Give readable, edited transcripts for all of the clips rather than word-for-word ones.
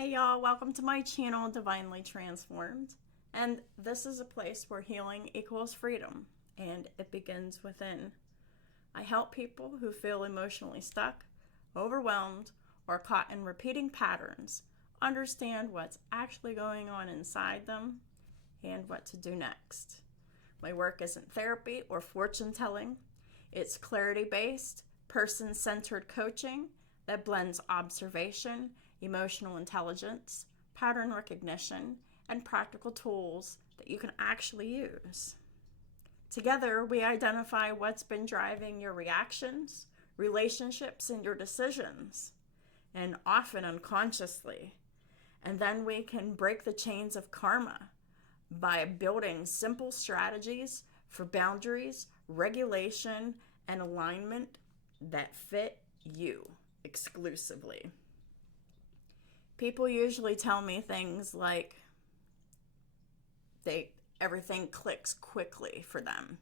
Hey y'all, welcome to my channel, Divinely Transformed. And this is a place where healing equals freedom, and it begins within. I help people who feel emotionally stuck, overwhelmed, or caught in repeating patterns understand what's actually going on inside them and what to do next. My work isn't therapy or fortune telling, it's clarity based, person centered coaching that blends observation, emotional intelligence, pattern recognition, and practical tools that you can actually use. Together, we identify what's been driving your reactions, relationships, and your decisions, and often unconsciously. And then we can break the chains of karma by building simple strategies for boundaries, regulation, and alignment that fit you exclusively. People usually tell me things like everything clicks quickly for them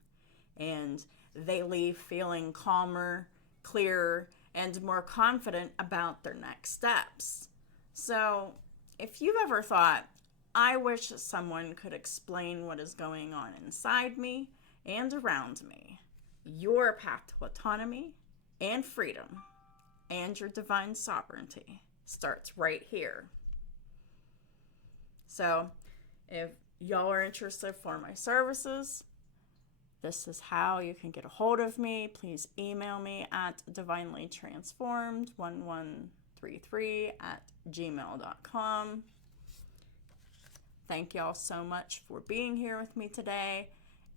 and they leave feeling calmer, clearer, and more confident about their next steps. So, if you've ever thought, I wish someone could explain what is going on inside me and around me, your path to autonomy and freedom and your divine sovereignty starts right here. So, if y'all are interested for my services, this is how you can get a hold of me. Please email me at divinelytransformed1133@gmail.com. Thank y'all so much for being here with me today,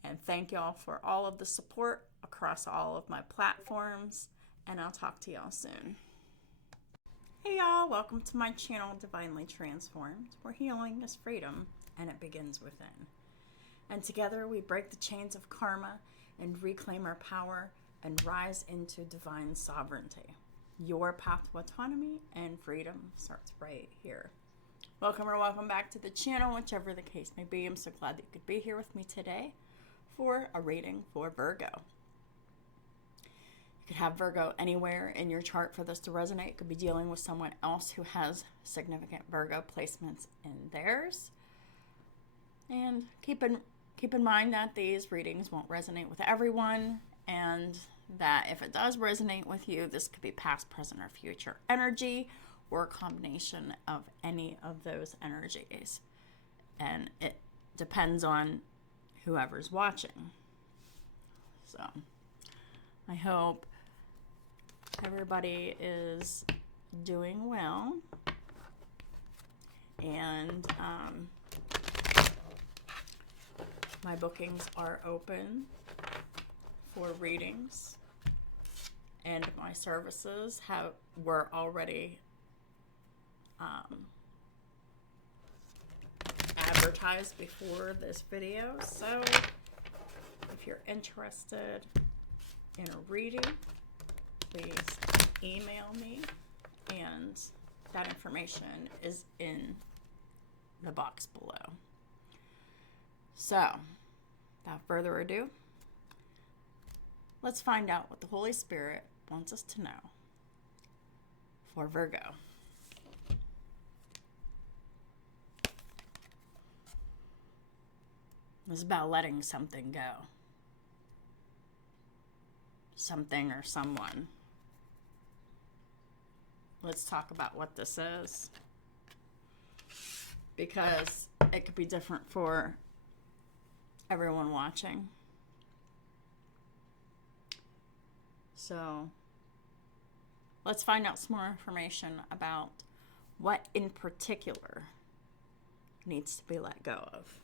and thank y'all for all of the support across all of my platforms, and I'll talk to y'all soon. Hey y'all, welcome to my channel, Divinely Transformed, where healing is freedom and it begins within. And together we break the chains of karma and reclaim our power and rise into divine sovereignty. Your path to autonomy and freedom starts right here. Welcome or welcome back to the channel, whichever the case may be. I'm so glad that you could be here with me today for a reading for Virgo. You could have Virgo anywhere in your chart for this to resonate. You could be dealing with someone else who has significant Virgo placements in theirs. And keep in mind that these readings won't resonate with everyone, and that if it does resonate with you, this could be past, present, or future energy, or a combination of any of those energies. And it depends on whoever's watching. So I hope everybody is doing well. And my bookings are open for readings, and my services were already advertised before this video. So if you're interested in a reading, please email me, and that information is in the box below. So, without further ado, let's find out what the Holy Spirit wants us to know for Virgo. This is about letting something go. Something or someone. Let's talk about what this is, because it could be different for everyone watching. So let's find out some more information about what in particular needs to be let go of.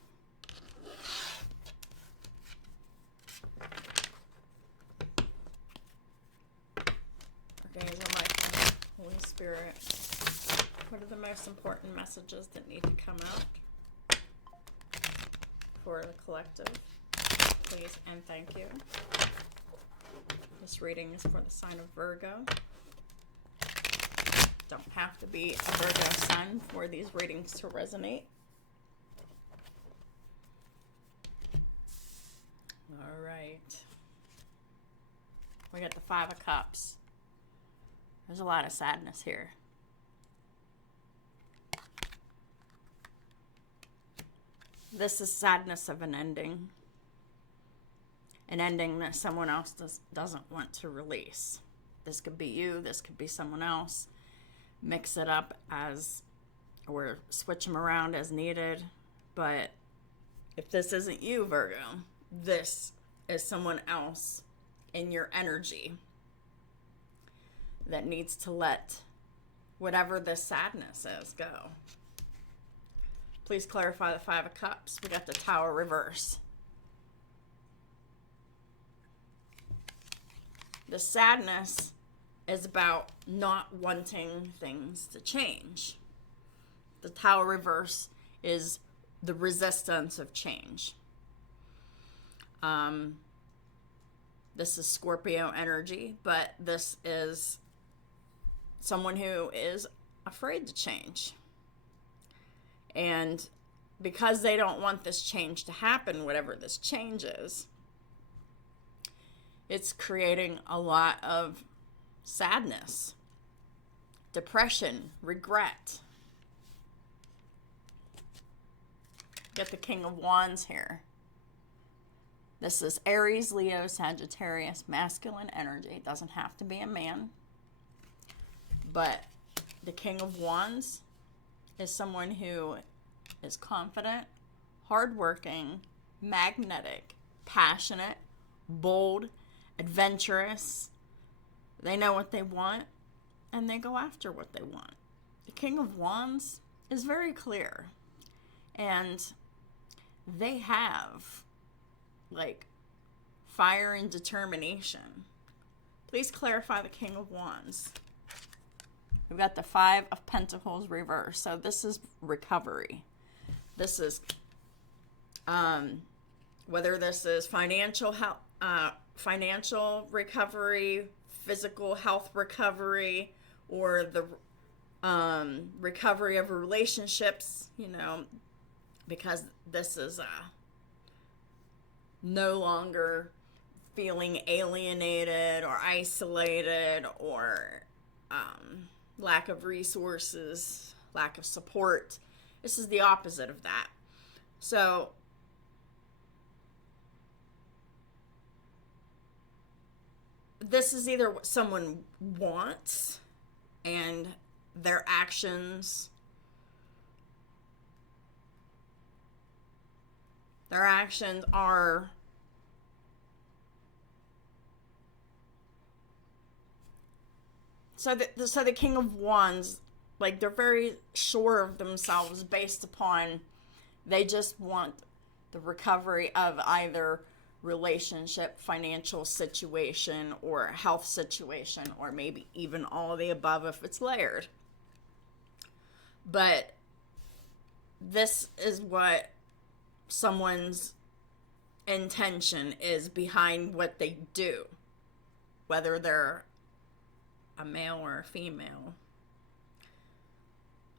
Archangel Michael, Holy Spirit, what are the most important messages that need to come out for the collective? Please and thank you. This reading is for the sign of Virgo. Don't have to be a Virgo sun for these readings to resonate. All right. We got the Five of Cups. There's a lot of sadness here. This is sadness of an ending that someone else doesn't want to release. This could be you, this could be someone else. Mix it up or switch them around as needed. But if this isn't you, Virgo, this is someone else in your energy that needs to let whatever this sadness is go. Please clarify the Five of Cups. We got the Tower reverse. The sadness is about not wanting things to change. The Tower reverse is the resistance of change. This is Scorpio energy, but this is someone who is afraid to change. And because they don't want this change to happen, whatever this change is, it's creating a lot of sadness, depression, regret. Get the King of Wands here. This is Aries, Leo, Sagittarius, masculine energy. It doesn't have to be a man. But the King of Wands is someone who is confident, hardworking, magnetic, passionate, bold, adventurous. They know what they want, and they go after what they want. The King of Wands is very clear, and they have fire and determination. Please clarify the King of Wands. We've got the Five of Pentacles reverse. So this is recovery. This is whether this is financial recovery, physical health recovery, or the recovery of relationships, because this is no longer feeling alienated or isolated or lack of resources, lack of support. This is the opposite of that. So this is either what someone wants and their actions are so the King of Wands, they're very sure of themselves based upon they just want the recovery of either relationship, financial situation, or health situation, or maybe even all of the above if it's layered. But this is what someone's intention is behind what they do, whether they're a male or a female.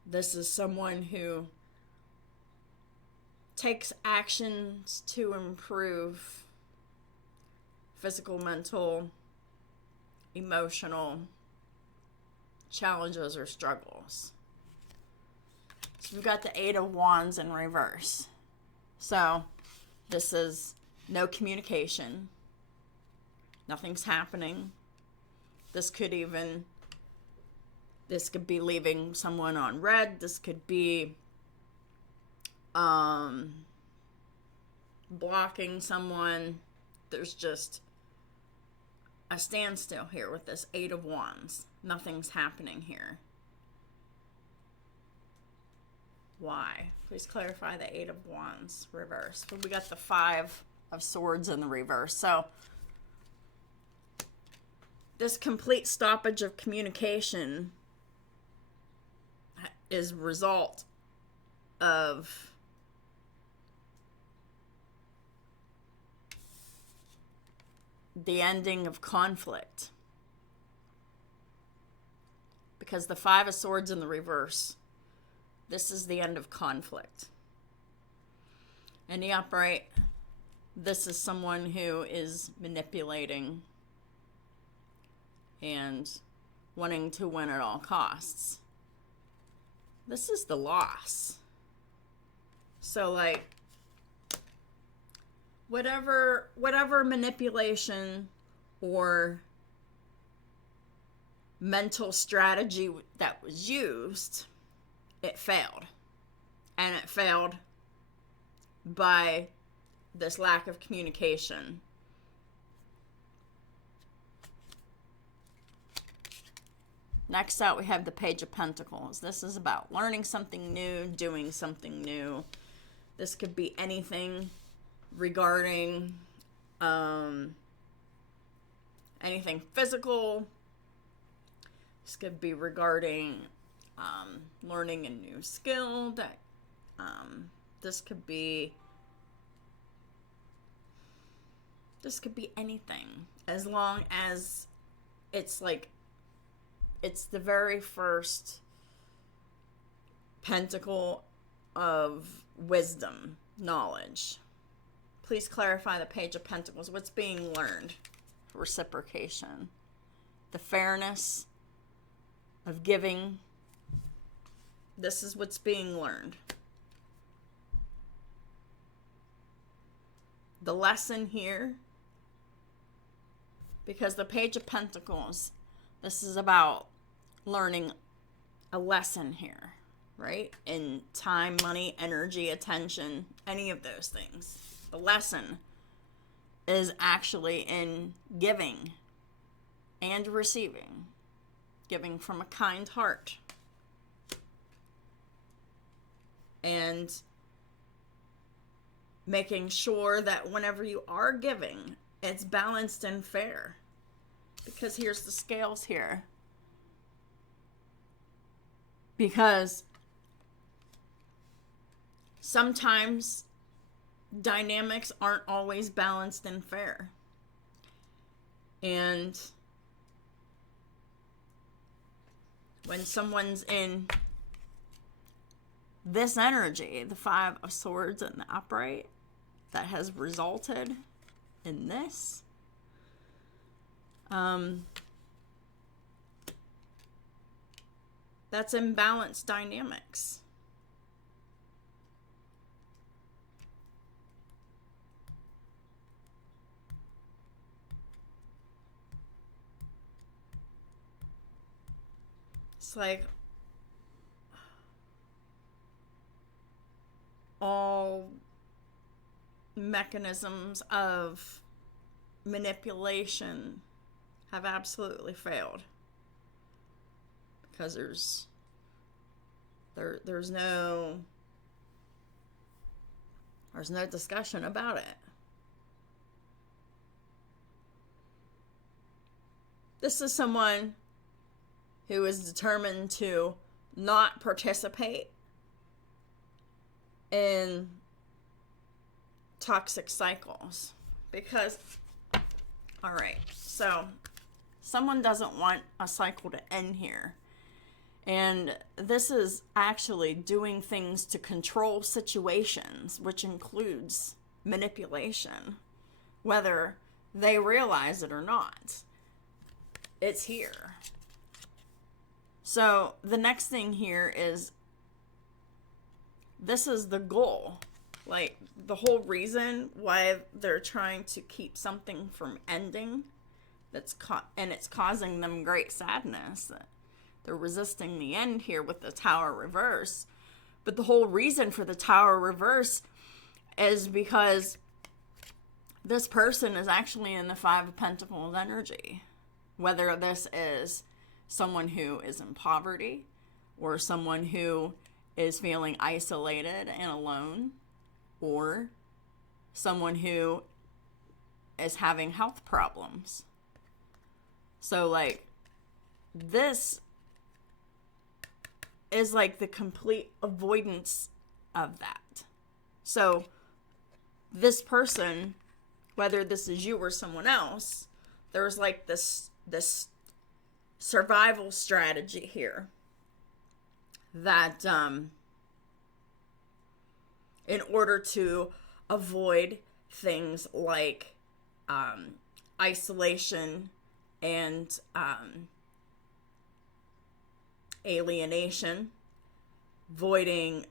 This is someone who takes actions to improve physical, mental, emotional challenges or struggles. So we've got the Eight of Wands in reverse. So this is no communication. Nothing's happening. This could be leaving someone on red. This could be blocking someone. There's just a standstill here with this Eight of Wands. Nothing's happening here. Why? Please clarify the Eight of Wands reverse. But we got the Five of Swords in the reverse. So this complete stoppage of communication is a result of the ending of conflict. Because the Five of Swords in the reverse, this is the end of conflict. In the upright, this is someone who is manipulating and wanting to win at all costs. This is the loss. So whatever manipulation or mental strategy that was used, it failed. And it failed by this lack of communication. Next out, we have the Page of Pentacles. This is about learning something new, doing something new. This could be anything regarding anything physical. This could be regarding learning a new skill. This could be anything, as long as it's like it's the very first pentacle of wisdom, knowledge. Please clarify the Page of Pentacles. What's being learned? Reciprocation. The fairness of giving. This is what's being learned. The lesson here, because the Page of Pentacles, this is about learning a lesson here, right? In time, money, energy, attention, any of those things. The lesson is actually in giving and receiving. Giving from a kind heart. And making sure that whenever you are giving, it's balanced and fair. Because here's the scales here. Because sometimes dynamics aren't always balanced and fair. And when someone's in this energy, the Five of Swords and the upright, that has resulted in this. That's imbalanced dynamics. It's like all mechanisms of manipulation have absolutely failed, because there's no discussion about it. This is someone who is determined to not participate in toxic cycles. Because, all right, so someone doesn't want a cycle to end here. And this is actually doing things to control situations, which includes manipulation, whether they realize it or not. It's here. So the next thing here is, this is the goal. Like, the whole reason why they're trying to keep something from ending, and it's causing them great sadness. They're resisting the end here with the Tower reverse. But the whole reason for the Tower reverse is because this person is actually in the Five of Pentacles energy. Whether this is someone who is in poverty, or someone who is feeling isolated and alone, or someone who is having health problems. So, like, this is like the complete avoidance of that. So, this person, whether this is you or someone else, there's like this survival strategy here that in order to avoid things like isolation and alienation, avoiding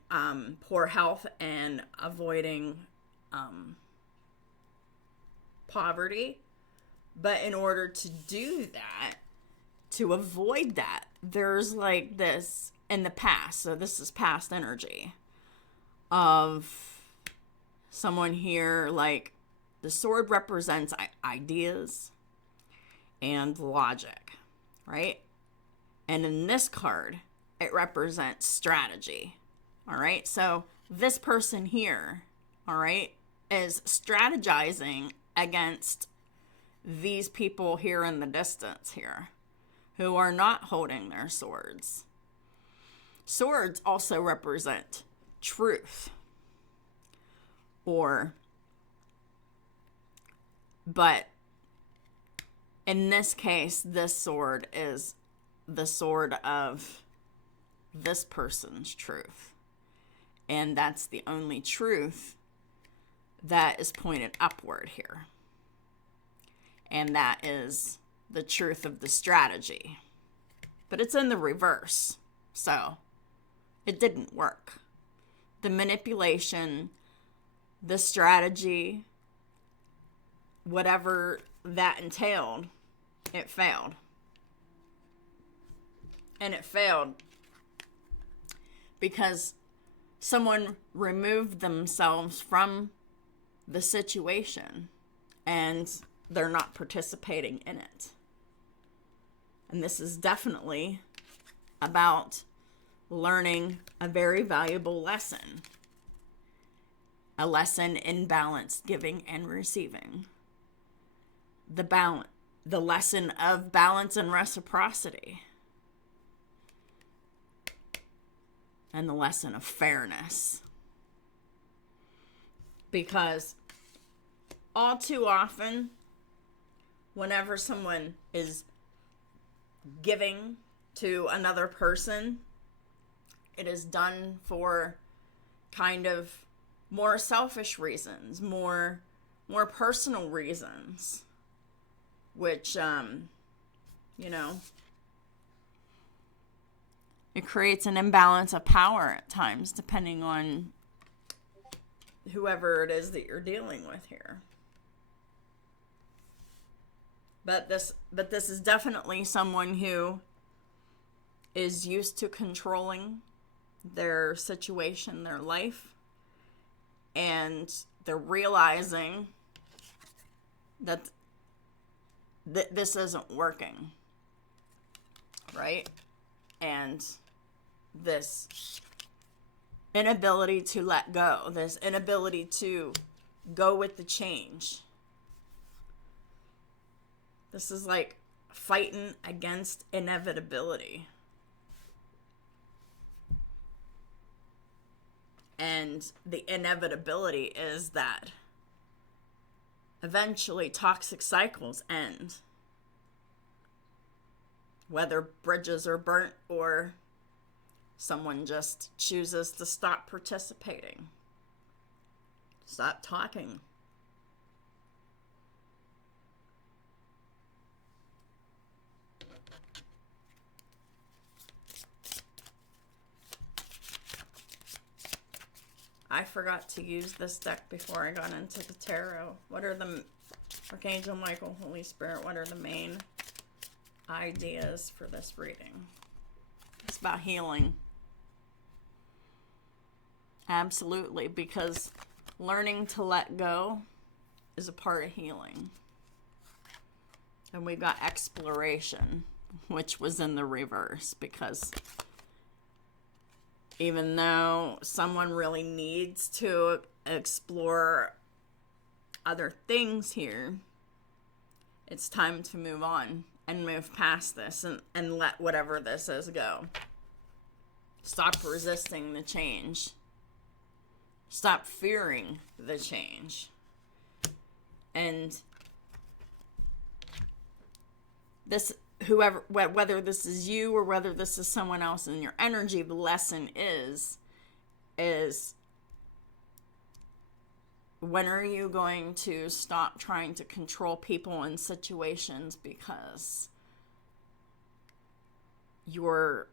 poor health, and avoiding poverty. But in order to do that, to avoid that, there's like this in the past. So this is past energy of someone here. Like the sword represents ideas and logic, right? And in this card, it represents strategy. All right. So this person here, all right, is strategizing against these people here in the distance here who are not holding their swords. Swords also represent truth, but in this case, this sword is the sword of this person's truth. And that's the only truth that is pointed upward here. And that is the truth of the strategy. But it's in the reverse. So it didn't work. The manipulation, the strategy, whatever that entailed, it failed. And it failed because someone removed themselves from the situation and they're not participating in it. And this is definitely about learning a very valuable lesson. A lesson in balance, giving and receiving. The lesson of balance and reciprocity. And the lesson of fairness. Because all too often, whenever someone is giving to another person, it is done for kind of more selfish reasons, more personal reasons, which, it creates an imbalance of power at times, depending on whoever it is that you're dealing with here. But this is definitely someone who is used to controlling their situation, their life, and they're realizing that this isn't working, right? And this inability to let go, this inability to go with the change. This is like fighting against inevitability. And the inevitability is that eventually toxic cycles end. Whether bridges are burnt or someone just chooses to stop participating. Stop talking. I forgot to use this deck before I got into the tarot. What are the Archangel Michael, Holy Spirit, what are the main ideas for this reading? It's about healing. Absolutely, because learning to let go is a part of healing. And we've got exploration, which was in the reverse, because even though someone really needs to explore other things here, it's time to move on and move past this and let whatever this is go. Stop resisting the change. Stop fearing the change. And this, whoever, whether this is you or whether this is someone else in your energy, the lesson is when are you going to stop trying to control people and situations because you're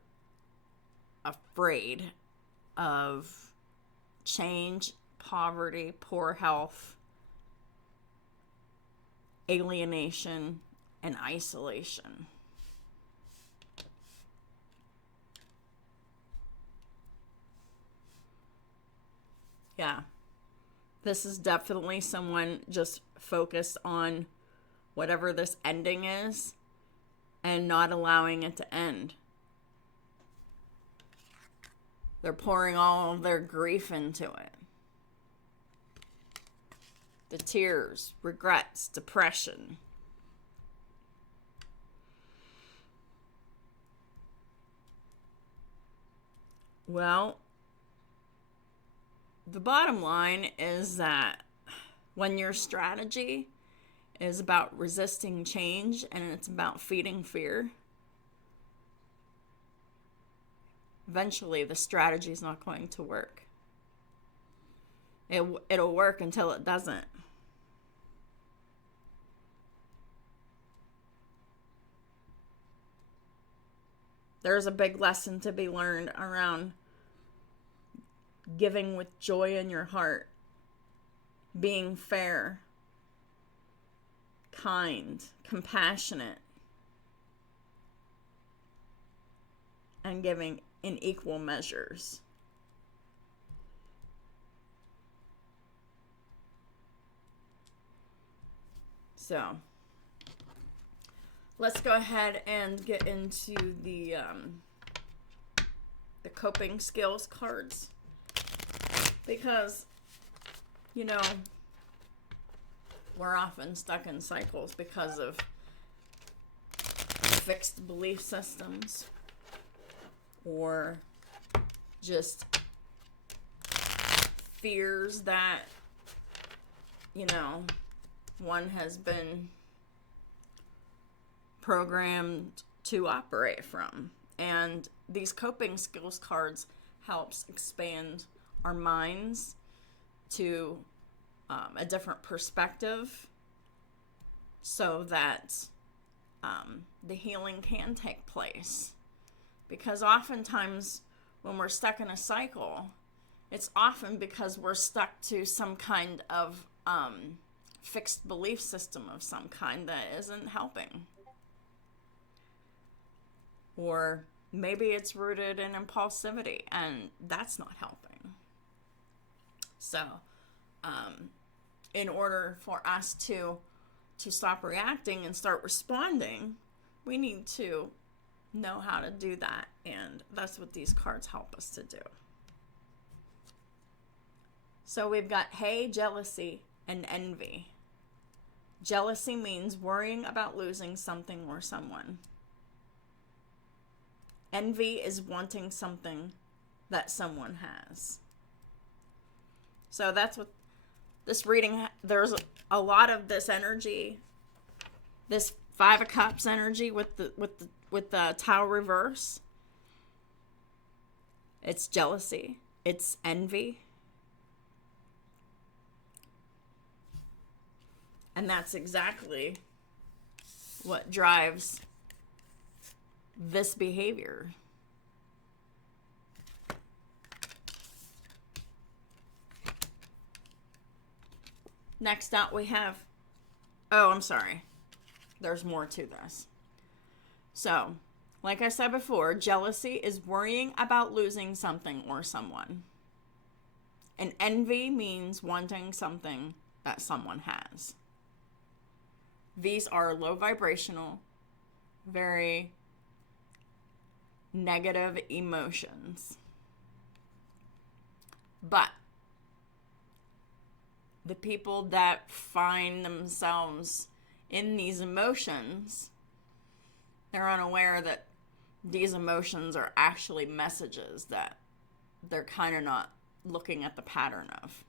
afraid of change, poverty, poor health, alienation, and isolation. Yeah, this is definitely someone just focused on whatever this ending is and not allowing it to end. They're pouring all of their grief into it. The tears, regrets, depression. Well, the bottom line is that when your strategy is about resisting change and it's about feeding fear, eventually the strategy is not going to work. It'll work until it doesn't. There's a big lesson to be learned around giving with joy in your heart, being fair, kind, compassionate, and giving in equal measures. So, let's go ahead and get into the coping skills cards. Because, we're often stuck in cycles because of fixed belief systems or just fears that, one has been programmed to operate from. And these coping skills cards helps expand our minds to a different perspective so that the healing can take place. Because oftentimes when we're stuck in a cycle, it's often because we're stuck to some kind of fixed belief system of some kind that isn't helping. Or maybe it's rooted in impulsivity and that's not helping. So, in order for us to stop reacting and start responding, we need to know how to do that. And that's what these cards help us to do. So we've got hate, jealousy, and envy. Jealousy means worrying about losing something or someone. Envy is wanting something that someone has. So that's what this reading, there's a lot of this energy, this Five of Cups energy with the Tower reverse. It's jealousy. It's envy. And that's exactly what drives this behavior. Next up we have, there's more to this. So, like I said before, jealousy is worrying about losing something or someone. And envy means wanting something that someone has. These are low vibrational, very negative emotions. But the people that find themselves in these emotions, they're unaware that these emotions are actually messages that they're kind of not looking at the pattern of.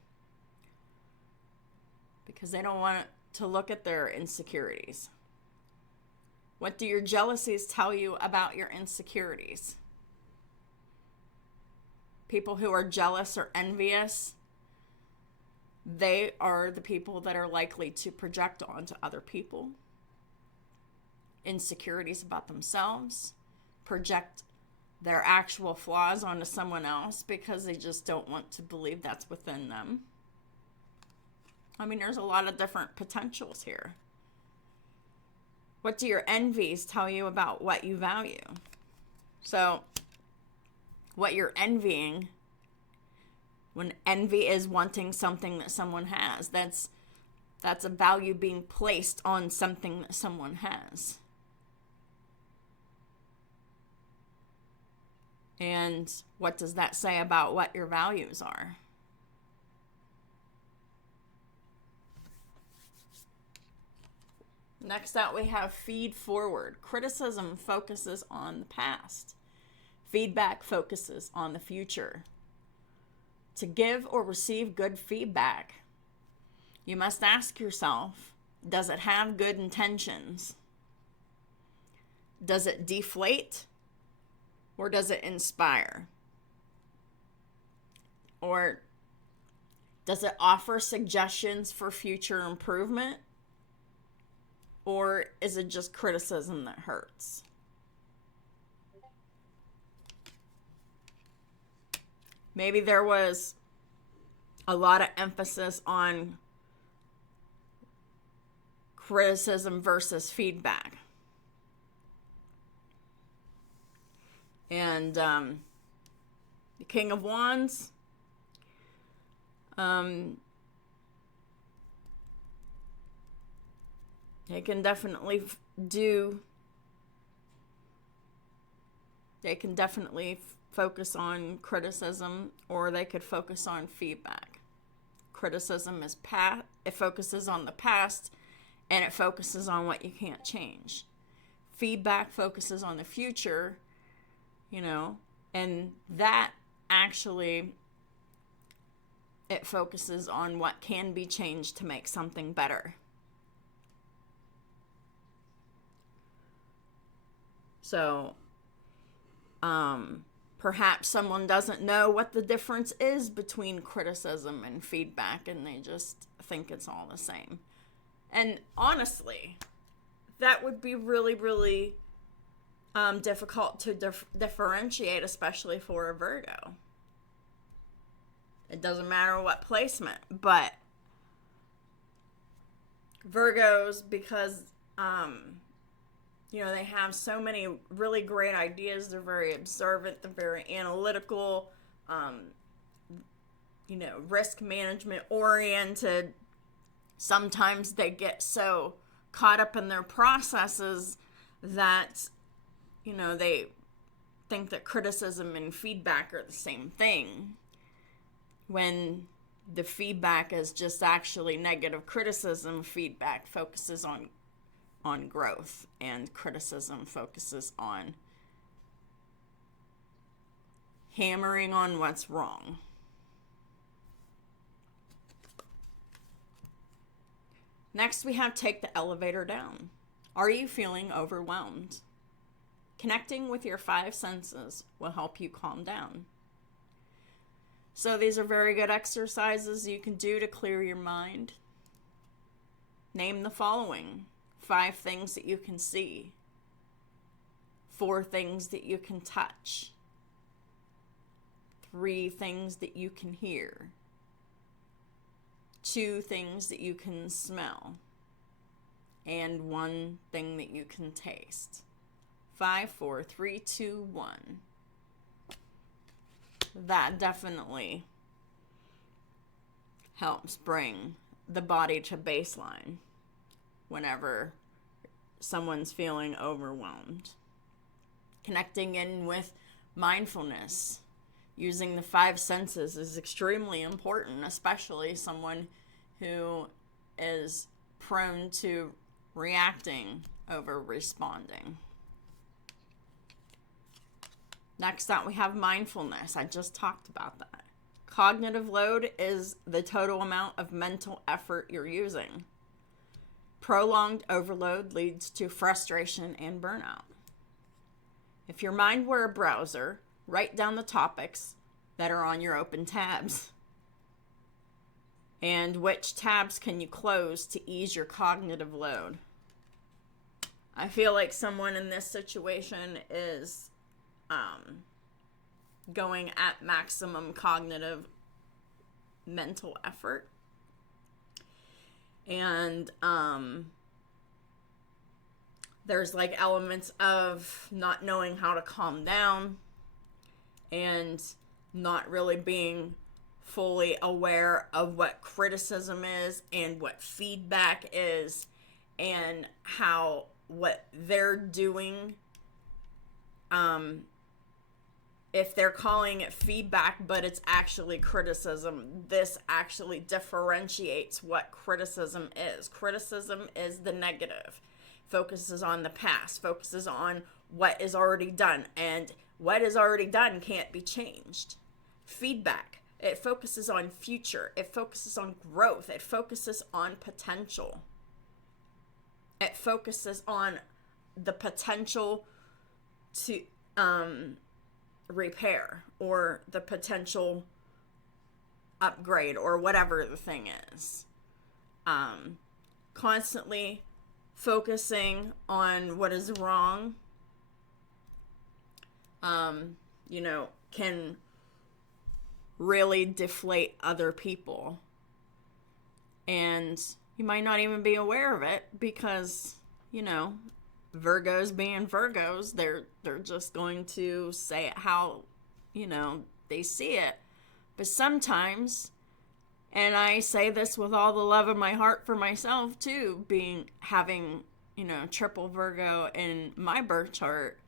Because they don't want to look at their insecurities. What do your jealousies tell you about your insecurities? People who are jealous or envious, they are the people that are likely to project onto other people insecurities about themselves, project their actual flaws onto someone else because they just don't want to believe that's within them. I mean, there's a lot of different potentials here. What do your envies tell you about what you value? So, what you're envying, when envy is wanting something that someone has, that's a value being placed on something that someone has. And what does that say about what your values are? Next out, we have feed forward. Criticism focuses on the past. Feedback focuses on the future. To give or receive good feedback, you must ask yourself, does it have good intentions? Does it deflate or does it inspire? Or does it offer suggestions for future improvement? Or is it just criticism that hurts? Maybe there was a lot of emphasis on criticism versus feedback. And the King of Wands, they can definitely focus on criticism, or they could focus on feedback. Criticism is it focuses on the past, and it focuses on what you can't change. Feedback focuses on the future, and that actually, it focuses on what can be changed to make something better. So, perhaps someone doesn't know what the difference is between criticism and feedback, and they just think it's all the same. And honestly, that would be really, really difficult to differentiate, especially for a Virgo. It doesn't matter what placement, but Virgos, because they have so many really great ideas. They're very observant. They're very analytical, risk management oriented. Sometimes they get so caught up in their processes that, they think that criticism and feedback are the same thing, when the feedback is just actually negative criticism. Feedback focuses on growth, and criticism focuses on hammering on what's wrong. Next, we have take the elevator down. Are you feeling overwhelmed? Connecting with your 5 senses will help you calm down. So these are very good exercises you can do to clear your mind. Name the following: 5 things that you can see, 4 things that you can touch, 3 things that you can hear, 2 things that you can smell, and 1 thing that you can taste. 5, 4, 3, 2, 1. That definitely helps bring the body to baseline whenever someone's feeling overwhelmed. Connecting in with mindfulness, using the 5 senses is extremely important, especially someone who is prone to reacting over responding. Next up, we have mindfulness. I just talked about that. Cognitive load is the total amount of mental effort you're using. Prolonged overload leads to frustration and burnout. If your mind were a browser, write down the topics that are on your open tabs. And which tabs can you close to ease your cognitive load? I feel like someone in this situation is going at maximum cognitive mental effort. And There's like elements of not knowing how to calm down and not really being fully aware of what criticism is and what feedback is, and how what they're doing, if they're calling it feedback but it's actually criticism, this actually differentiates what criticism is. Criticism is the negative, focuses on the past, focuses on what is already done, and what is already done can't be changed. Feedback, it focuses on future, it focuses on growth, it focuses on potential. It focuses on the potential to repair, or the potential upgrade, or whatever the thing is. Constantly focusing on what is wrong, can really deflate other people. And you might not even be aware of it because, Virgos being Virgos, they're just going to say it how, they see it. But sometimes, and I say this with all the love of my heart for myself too, having, triple Virgo in my birth chart,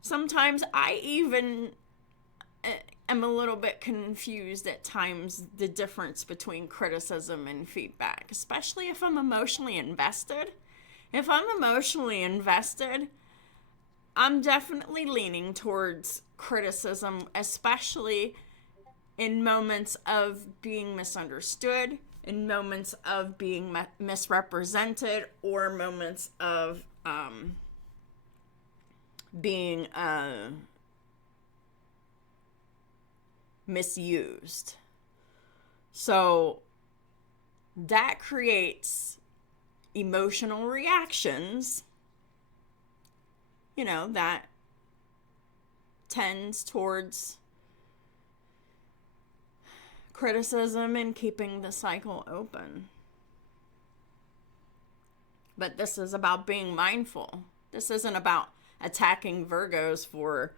sometimes I even am a little bit confused at times, the difference between criticism and feedback, especially if I'm emotionally invested. If I'm emotionally invested, I'm definitely leaning towards criticism, especially in moments of being misunderstood, in moments of being misrepresented, or moments of being misused. So that creates emotional reactions, that tends towards criticism and keeping the cycle open. But this is about being mindful. This isn't about attacking Virgos for,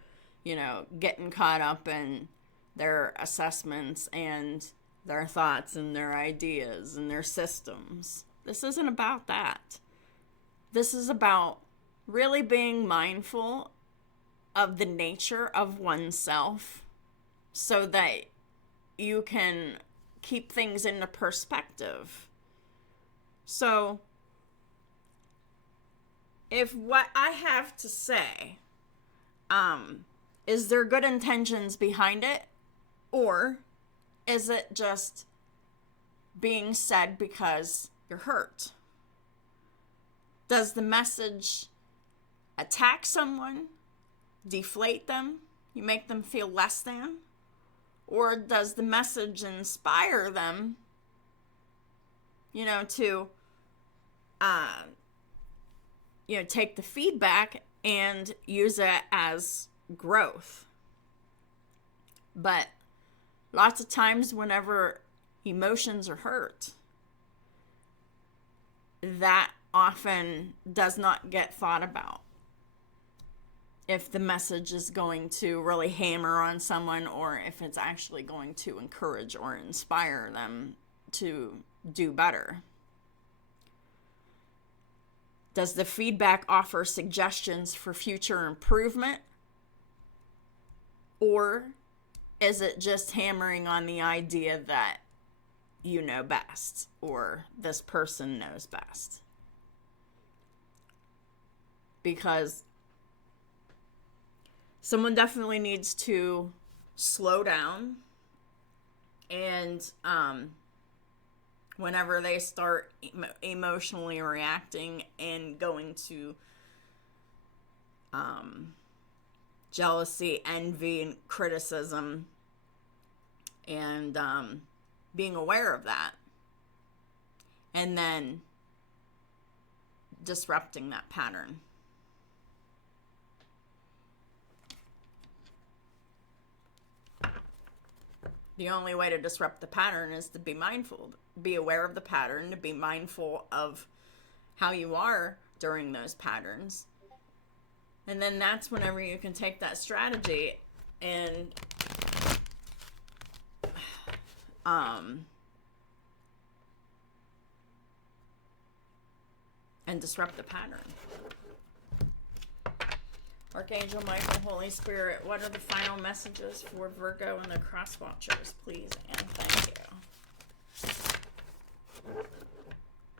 getting caught up in their assessments and their thoughts and their ideas and their systems. This isn't about that. This is about really being mindful of the nature of oneself so that you can keep things into perspective. So, if what I have to say, is there good intentions behind it? Or is it just being said because you're hurt? Does the message attack someone, deflate them, you make them feel less than? Or does the message inspire them, to, take the feedback and use it as growth? But lots of times whenever emotions are hurt, that often does not get thought about. If the message is going to really hammer on someone, or if it's actually going to encourage or inspire them to do better. Does the feedback offer suggestions for future improvement? Or is it just hammering on the idea that you know best, or this person knows best? Because someone definitely needs to slow down, and whenever they start emotionally reacting and going to jealousy, envy, and criticism, and being aware of that, and then disrupting that pattern. The only way to disrupt the pattern is to be mindful, be aware of the pattern, to be mindful of how you are during those patterns. And then that's whenever you can take that strategy and disrupt the pattern. Archangel Michael, Holy Spirit, what are the final messages for Virgo and the cross watchers, please and thank you.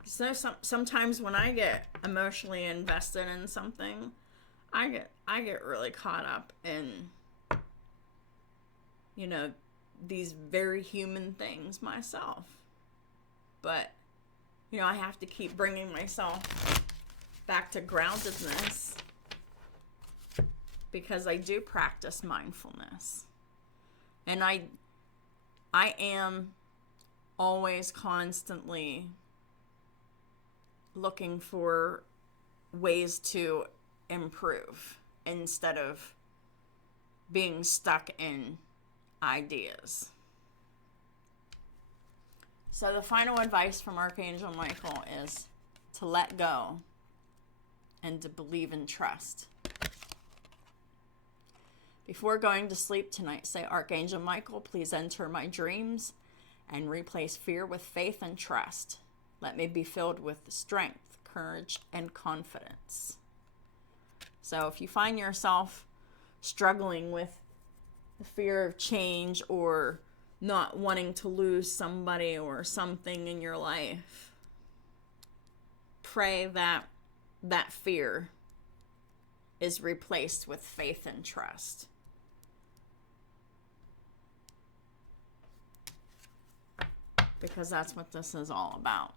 So sometimes when I get emotionally invested in something, I get really caught up in, you know, these very human things myself. But, you know, I have to keep bringing myself back to groundedness, because I do practice mindfulness. And I am always constantly looking for ways to improve instead of being stuck in ideas. So the final advice from Archangel Michael is to let go and to believe and trust. Before going to sleep tonight, say, Archangel Michael, please enter my dreams and replace fear with faith and trust. Let me be filled with strength, courage, and confidence. So if you find yourself struggling with the fear of change or not wanting to lose somebody or something in your life, pray that that fear is replaced with faith and trust. Because that's what this is all about.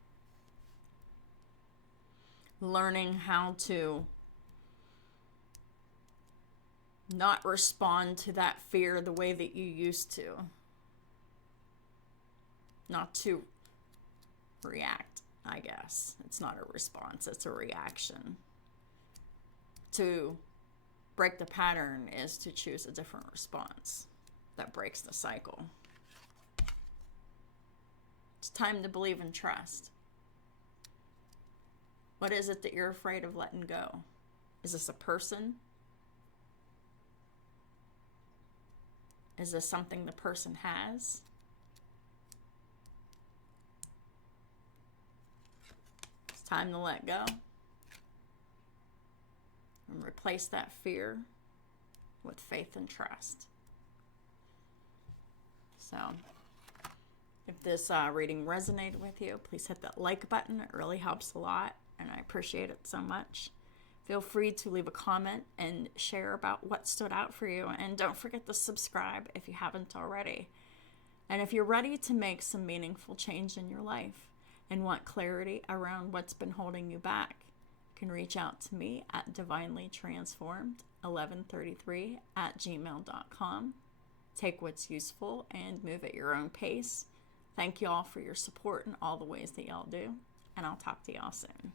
Learning how to not respond to that fear the way that you used to. Not to react, I guess. It's not a response, it's a reaction. To break the pattern is to choose a different response that breaks the cycle. It's time to believe and trust. What is it that you're afraid of letting go? Is this a person? Is this something the person has? It's time to let go and replace that fear with faith and trust. So, if this reading resonated with you, please hit that like button. It really helps a lot, and I appreciate it so much. Feel free to leave a comment and share about what stood out for you. And don't forget to subscribe if you haven't already. And if you're ready to make some meaningful change in your life and want clarity around what's been holding you back, you can reach out to me at divinelytransformed1133@gmail.com. Take what's useful and move at your own pace. Thank you all for your support in all the ways that y'all do. And I'll talk to y'all soon.